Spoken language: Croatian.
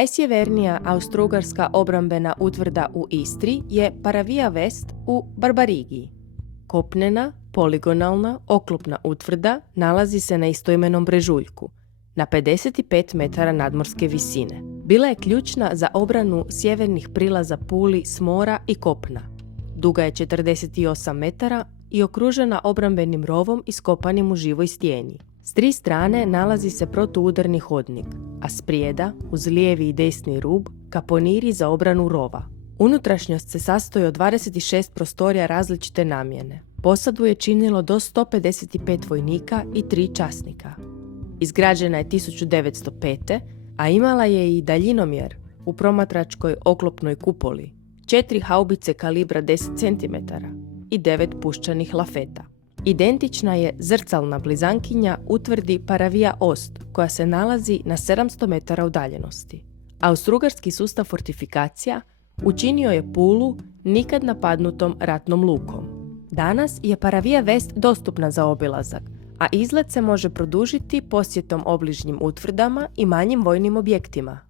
Najsjevernija austrougarska obrambena utvrda u Istri je Paravija West u Barbarigiji. Kopnena, poligonalna, oklopna utvrda nalazi se na istoimenom brežuljku, na 55 metara nadmorske visine. Bila je ključna za obranu sjevernih prilaza Puli s mora i kopna. Duga je 48 metara i okružena obrambenim rovom iskopanim u živoj stijeni. S tri strane nalazi se protuudarni hodnik, a sprijeda, uz lijevi i desni rub, kaponiri za obranu rova. Unutrašnjost se sastoji od 26 prostorija različite namjene. Posadu je činilo do 155 vojnika i 3 časnika. Izgrađena je 1905. a imala je i daljinomjer u promatračkoj oklopnoj kupoli, 4 haubice kalibra 10 cm i 9 puščanih lafeta. Identična je zrcalna blizankinja utvrdi Paravija Ost, koja se nalazi na 700 metara udaljenosti. Austrougarski sustav fortifikacija učinio je Pulu nikad napadnutom ratnom lukom. Danas je Paravija West dostupna za obilazak, a izlet se može produžiti posjetom obližnjim utvrdama i manjim vojnim objektima.